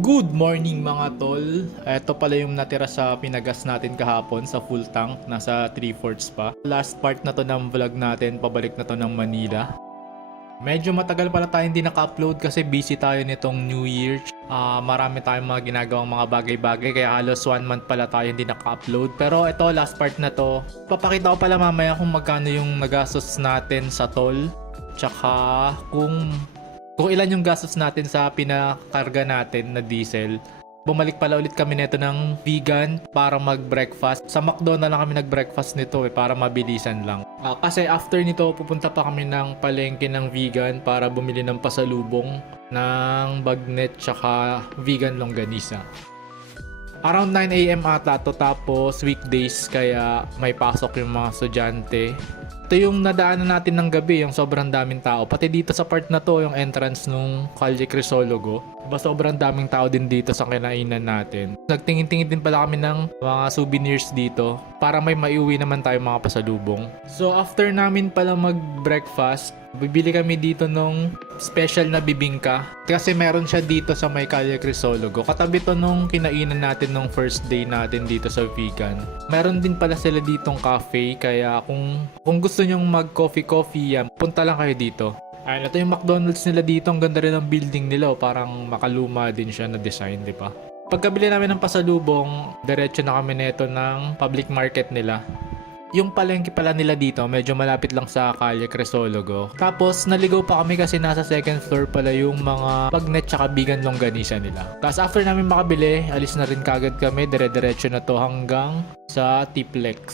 Good morning mga tol. Ito pala yung natira sa pinagas natin kahapon sa full tank. Nasa 3/4 pa. Last part na to ng vlog natin. Pabalik na to ng Manila. Medyo matagal pala tayo hindi naka-upload kasi busy tayo nitong New Year. Marami tayong mga ginagawang mga bagay-bagay kaya halos 1 month pala tayo hindi naka-upload. Pero ito last part na to. Papakita ko pala mamaya kung magkano yung nagastos natin sa toll. Tsaka kung ilan yung gastos natin sa pinakarga natin na diesel. Bumalik pala ulit kami nito ng vegan para mag-breakfast. Sa McDo na lang kami nag-breakfast nito para mabilisan lang. Kasi after nito pupunta pa kami ng palengke ng vegan para bumili ng pasalubong ng bagnet tsaka vegan longganisa. Around 9 AM ata to, tapos weekdays kaya may pasok yung mga estudyante. Ito yung nadaanan natin ng gabi, yung sobrang daming tao. Pati dito sa part na to, yung entrance nung Calle Crisologo. Sobrang daming tao din dito sa kinainan natin. Nagtingin-tingin din pala kami ng mga souvenirs dito para may maiuwi naman tayo mga pasalubong. So after namin pala mag-breakfast, bibili kami dito nung special na bibingka. Kasi meron siya dito sa may Calle Crisologo. Katabi to nung kinainan natin nung first day natin dito sa vegan. Meron din pala sila ditong cafe. Kaya kung gusto nyong mag-coffee, punta lang kayo dito. Ayun, ito yung McDonald's nila dito. Ang ganda rin ng building nila. Parang makaluma din siya na design, di ba? Pagkabili namin ng pasalubong, diretso na kami neto ng public market nila. Yung palengke pala nila dito, medyo malapit lang sa Calle Crisologo. Tapos, naligaw pa kami kasi nasa second floor pala yung mga bagnet tsaka vegan longganisa nila. Tapos, after namin makabili, alis na rin kagad kami. Dire-diretso na to hanggang sa Tiplex.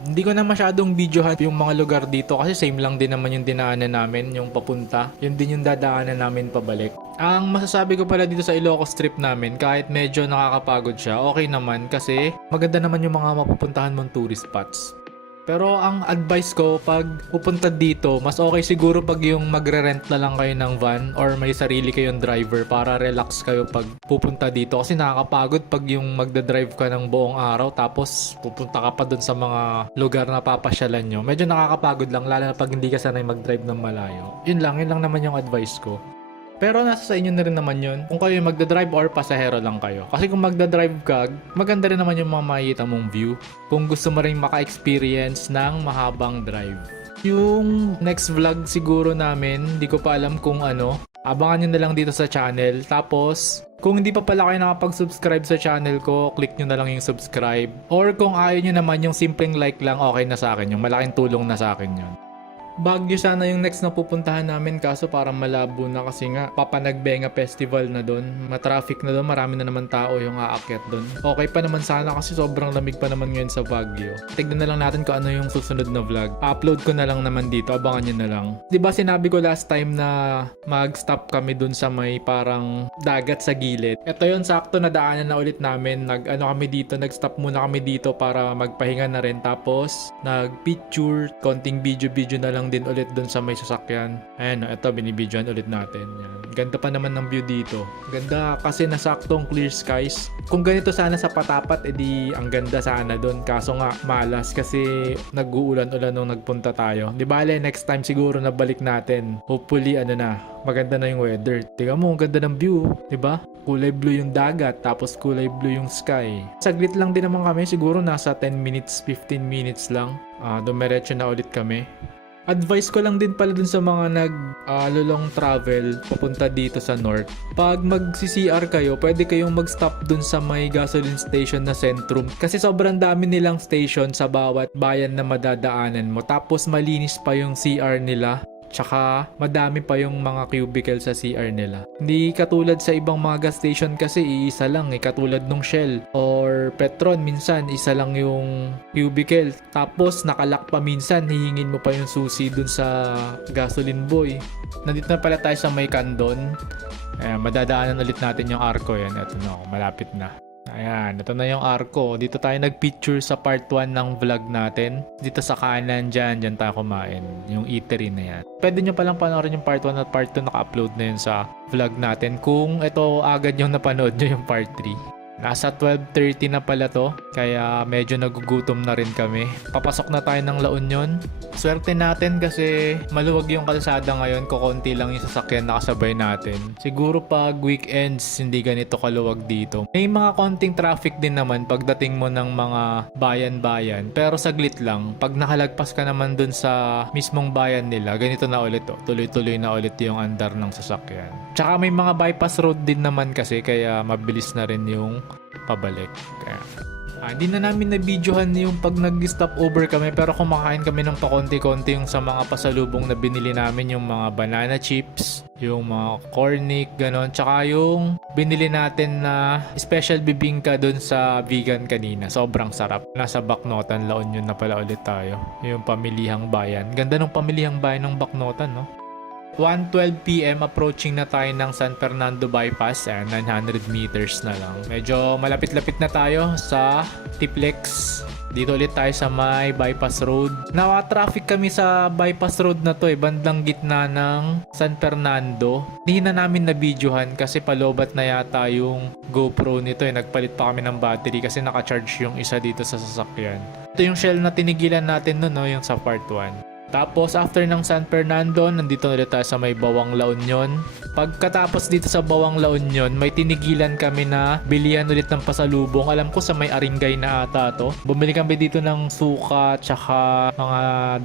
Hindi ko na masyadong videohan yung mga lugar dito kasi same lang din naman yung dinaanan namin, yung papunta. Yun din yung dadaanan namin pabalik. Ang masasabi ko pala dito sa Ilocos trip namin, kahit medyo nakakapagod siya, okay naman kasi maganda naman yung mga mapupuntahan mong tourist spots. Pero ang advice ko pag pupunta dito, mas okay siguro pag yung magre-rent na lang kayo ng van or may sarili kayong driver para relax kayo pag pupunta dito. Kasi nakakapagod pag yung magdadrive ka ng buong araw tapos pupunta ka pa dun sa mga lugar na papasyalan nyo. Medyo nakakapagod lang lalo na pag hindi ka sanay mag-drive ng malayo. Yun lang naman yung advice ko. Pero nasa sa inyo na rin naman yun kung kayo magdadrive or pasahero lang kayo. Kasi kung magdadrive ka, maganda rin naman yung mga makikita mong view. Kung gusto mo rin maka-experience ng mahabang drive. Yung next vlog siguro namin, di ko pa alam kung ano. Abangan nyo na lang dito sa channel. Tapos, kung hindi pa pala kayo nakapag-subscribe sa channel ko, click nyo na lang yung subscribe. Or kung ayaw nyo naman yung simpleng like lang, okay na sa akin. Yung malaking tulong na sa akin yun. Baguio sana yung next na pupuntahan namin kaso parang malabo na kasi nga Papanagbenga Festival na doon. Matraffic na doon, marami na naman tao yung aakyat doon. Okay pa naman sana kasi sobrang lamig pa naman ngayon sa Baguio. Tignan na lang natin kung ano yung susunod na vlog. Upload ko na lang naman dito, abangan nyo na lang. Diba sinabi ko last time na mag-stop kami doon sa may parang dagat sa gilid. Ito yun, sakto na daanan na ulit namin. Nag-stop muna kami dito para magpahinga na rin. Tapos nag-picture, konting video na lang din ulit dun sa may sasakyan. Ayan, ito binibidyoan ulit natin. Yan. Ganda pa naman ng view dito. Ganda kasi nasaktong clear skies. Kung ganito sana sa Patapat, edi ang ganda sana dun. Kaso nga, malas kasi nag-uulan-ulan nung nagpunta tayo. Di bale, next time siguro na balik natin. Hopefully, maganda na yung weather. Tingnan mo, ang ganda ng view. Di ba? Kulay blue yung dagat, tapos kulay blue yung sky. Saglit lang din naman kami. Siguro nasa 10 minutes, 15 minutes lang. Dumiretso na ulit kami. Advice ko lang din pala dun sa mga nag-long travel papunta dito sa north. Pag mag-CCR kayo, pwede kayong mag-stop dun sa may gasoline station na Centrum. Kasi sobrang dami nilang station sa bawat bayan na madadaanan mo. Tapos malinis pa yung CR nila. Tsaka madami pa yung mga cubicle sa CR nila. Hindi katulad sa ibang mga gas station kasi iisa lang katulad nung Shell or Petron minsan isa lang yung cubicle. Tapos nakalak pa minsan, hihingin mo pa yung susi dun sa gasoline boy. Nandito na pala tayo sa may Candon. Ayan, madadaanan ulit natin yung arko yan. Ito na ako, malapit na. Ayan, ito na yung arko. Dito tayo nag-picture sa part 1 ng vlog natin. Dito sa kanan dyan tayo kumain. Yung eatery na yan. Pwede nyo palang panoorin yung part 1 at part 2 naka-upload na yun sa vlog natin. Kung ito agad yung napanood nyo yung part 3. Nasa 12:30 na pala to, kaya medyo nagugutom na rin kami. Papasok na tayo ng La Union. Swerte natin kasi maluwag yung kalsada ngayon, kukonti lang yung sasakyan nakasabay natin. Siguro pag weekends, hindi ganito kaluwag dito. May mga konting traffic din naman pagdating mo ng mga bayan-bayan, pero saglit lang. Pag nakalagpas ka naman dun sa mismong bayan nila, ganito na ulit to. Tuloy-tuloy na ulit yung andar ng sasakyan. Tsaka may mga bypass road din naman kasi, kaya mabilis na rin yung pabalik. Kaya hindi na namin na-videohan yung pag nag-stop over kami, pero kumakain kami ng pakonti-konti yung sa mga pasalubong na binili namin, yung mga banana chips, yung mga cornic, ganon. Tsaka yung binili natin na special bibingka dun sa vegan kanina. Sobrang sarap. Nasa Bacnotan, La Union na pala ulit tayo. Yung pamilihang bayan. Ganda ng pamilihang bayan ng Bacnotan, no? 1:12 PM, approaching na tayo ng San Fernando Bypass. 900 meters na lang. Medyo malapit-lapit na tayo sa Tiplex. Dito ulit tayo sa may bypass road. Naka-traffic kami sa bypass road na to bandang gitna ng San Fernando. Hindi na namin na-videohan kasi palobat na yata yung GoPro nito. Nagpalit pa kami ng battery kasi naka-charge yung isa dito sa sasakyan. Ito yung shell na tinigilan natin no, yung sa part 1. Tapos after ng San Fernando, nandito ulit tayo sa may Bawang La Union. Pagkatapos dito sa Bawang La Union, may tinigilan kami na bilihan ulit ng pasalubong. Alam ko sa may Aringay na ata to. Bumili kami dito ng suka, tsaka mga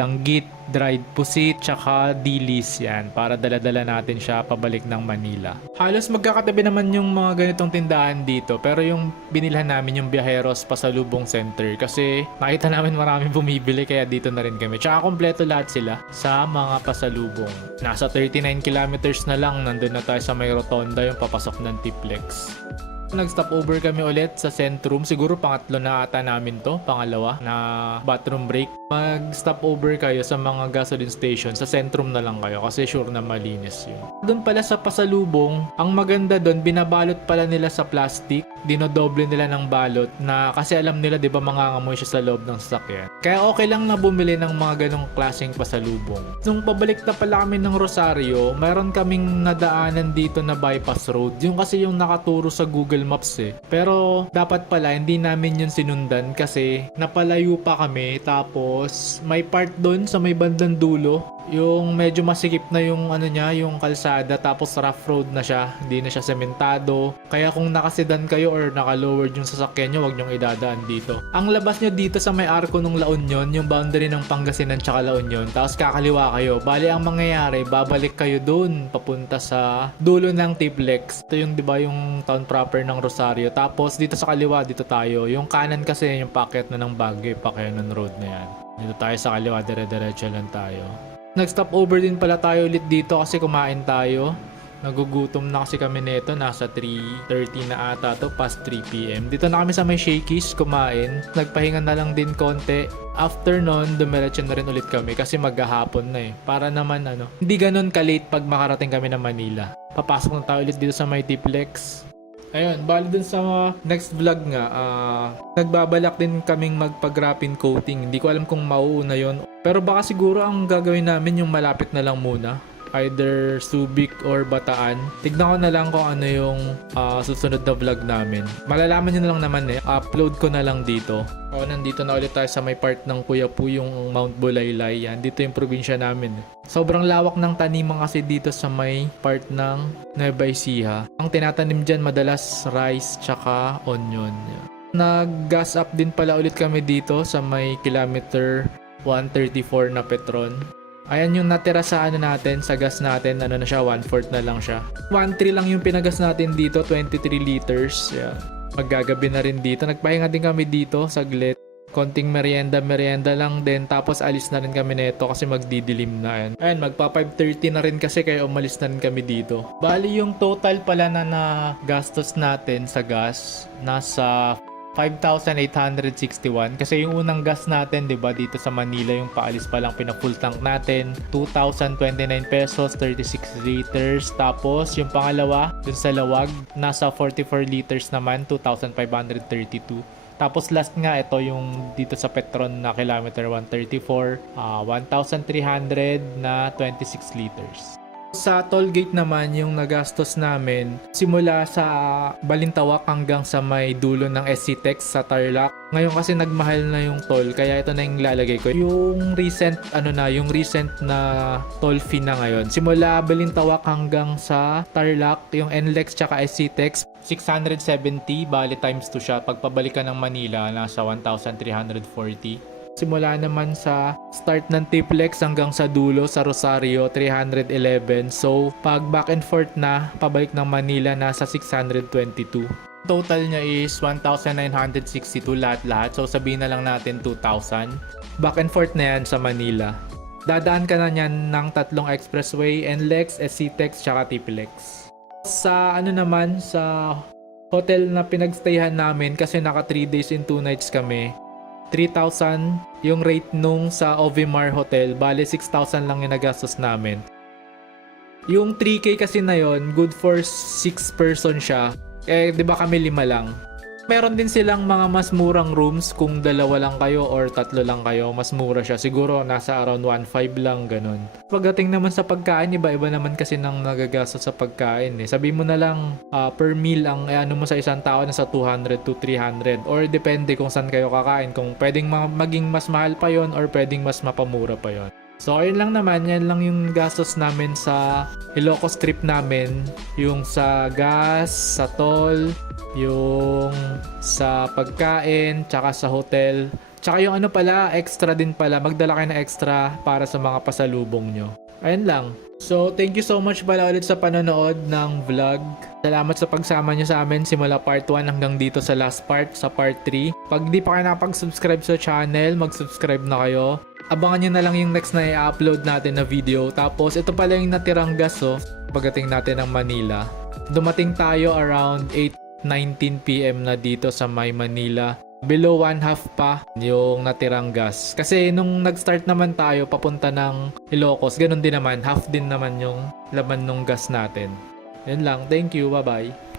danggit, dried pusit, tsaka dilis yan. Para dala-dala natin siya pabalik ng Manila. Halos magkakatabi naman yung mga ganitong tindahan dito. Pero yung binilhan namin yung Viajeros Pasalubong Center. Kasi nakita namin maraming bumibili, kaya dito na rin kami. Tsaka kompleto lahat sila sa mga pasalubong. Nasa 39 kilometers na lang, nandun na tayo sa may rotonda, yung papasok ng Tiplex. Nag-stop over kami ulit sa Centrum. Siguro pangatlo na ata namin to, pangalawa na bathroom break. Mag-stop over kayo sa mga gasoline station, sa Centrum na lang kayo kasi sure na malinis yun. Doon pala sa pasalubong, ang maganda doon, binabalot pala nila sa plastic. Dinodoble nila ng balot na kasi alam nila 'di ba mangangamoy siya sa loob ng sasakyan. Kaya okay lang na bumili ng mga ganong klaseng pasalubong. Nung pabalik na pala kami ng Rosario, mayroon kaming nadaanan dito na bypass road. Yung kasi yung nakaturo sa Google Maps eh. Pero dapat pala hindi namin yun sinundan kasi napalayo pa kami, tapos may part doon sa may bandang dulo yung medyo masikip na yung ano niya, yung kalsada, tapos rough road na siya, hindi na siya sementado. Kaya kung nakasedan kayo or naka-lowered yung sasakyan nyo, wag nyong idadaan dito. Ang labas nyo dito sa may arko ng La Union, yung boundary ng Pangasinan tsaka La Union, tapos kakaliwa kayo. Bali ang mangyayari, babalik kayo doon papunta sa dulo ng Tiplex. Ito yung 'di ba yung town proper ng Rosario. Tapos dito sa kaliwa, dito tayo. Yung kanan kasi yung packet na ng Baguio, Pacquiao Road na yan. Dito tayo sa kaliwa, dire-diretso lang tayo. Nag-stop over din pala tayo ulit dito kasi kumain tayo. Nagugutom na kasi kami nito. Nasa 3:30 na ata to, past 3 PM. Dito na kami sa may Shakey's kumain. Nagpahinga na lang din konti. After nun, dumiretso na rin ulit kami kasi maghahapon na eh. Para naman hindi ganun ka-late pag makarating kami ng Manila. Papasok na tayo ulit dito sa may Tiplex. Ayun, bali dun sa next vlog nga, nagbabalak din kaming magpa-graphene coating. Hindi ko alam kung mauuna yon. Pero baka siguro ang gagawin namin yung malapit na lang muna. Either Subic or Bataan. Tignan ko na lang kung ano yung susunod na vlog namin. Malalaman nyo na lang naman eh. Upload ko na lang dito. Nandito na ulit tayo sa may part ng Kuya Pu, yung Mount Bulaylay. Yan, dito yung probinsya namin. Sobrang lawak ng taniman kasi dito sa may part ng Nueva Ecija. Ang tinatanim dyan madalas rice tsaka onion. Nag-gas up din pala ulit kami dito sa may kilometer 134 na Petron. Ayan yung natira sa natin, sa gas natin, na siya, 1/4 na lang siya. 1.3 lang yung pinagas natin dito, 23 liters. Yeah. Maggagabi na rin dito. Nagpahinga din kami dito, saglit. Konting merienda lang din. Tapos alis na rin kami neto kasi magdidilim na. Ayan, magpa 5:30 na rin kasi kaya umalis na rin kami dito. Bali yung total pala na gastos natin sa gas, nasa 5,861 kasi yung unang gas natin 'di ba dito sa Manila yung paalis pa lang pina-full tank natin 2,029 pesos 36 liters, tapos yung pangalawa dun sa Lawag nasa 44 liters naman 2,532. Tapos last nga ito yung dito sa Petron na kilometer 134 1,300 na 26 liters. Sa toll gate naman yung nagastos namin simula sa Balintawak hanggang sa may dulo ng SCTEX sa Tarlac. Ngayon kasi nagmahal na yung toll kaya ito na yung lalagay ko. Yung recent na toll fee na ngayon. Simula Balintawak hanggang sa Tarlac, yung NLEX tsaka SCTEX 670 bali times 2 siya. Pagpabalik ka ng Manila nasa 1,340. Simula naman sa start ng Tiplex hanggang sa dulo sa Rosario 311. So pag back and forth na pabalik ng Manila nasa 622. Total niya is 1,962 lahat-lahat. So sabihin na lang natin 2,000. Back and forth na yan sa Manila. Dadaan ka na niyan ng tatlong expressway, NLEX, SCTEX, tsaka Tiplex. Sa sa hotel na pinagstayhan namin kasi naka 3 days and 2 nights kami. 3,000 yung rate nung sa Ovimar Hotel. Bale 6,000 lang yung nagastos namin. Yung 3K kasi na yon, good for 6 person siya. Eh, di ba kami 5 lang? Meron din silang mga mas murang rooms kung 2 lang kayo or 3 lang kayo. Mas mura siya. Siguro nasa around 1,500 lang, ganun. Pagdating naman sa pagkain, iba-iba naman kasi nang nagagastos sa pagkain. Sabi mo na lang per meal ang ano mo sa isang tao na sa 200 to 300. Or depende kung saan kayo kakain. Kung pwedeng maging mas mahal pa yon or pwedeng mas mapamura pa yon. So ayun lang naman, yan lang yung gastos namin sa Ilocos trip namin. Yung sa gas, sa toll, yung sa pagkain, tsaka sa hotel. Tsaka yung extra din pala, magdala kayo ng extra para sa mga pasalubong nyo. Ayun lang. So thank you so much pala ulit sa panonood ng vlog. Salamat sa pagsama nyo sa amin simula part 1 hanggang dito sa last part, sa part 3. Pag di pa kayo nakapag-subscribe sa channel, mag-subscribe na kayo. Abangan nyo na lang yung next na i-upload natin na video. Tapos ito pala yung natirang gas pagdating natin ng Manila. Dumating tayo around 8:19 PM na dito sa may Manila. Below 1/2 pa yung natirang gas. Kasi nung nag-start naman tayo papunta ng Ilocos, ganun din naman. Half din naman yung laman ng gas natin. Yun lang. Thank you. Bye-bye.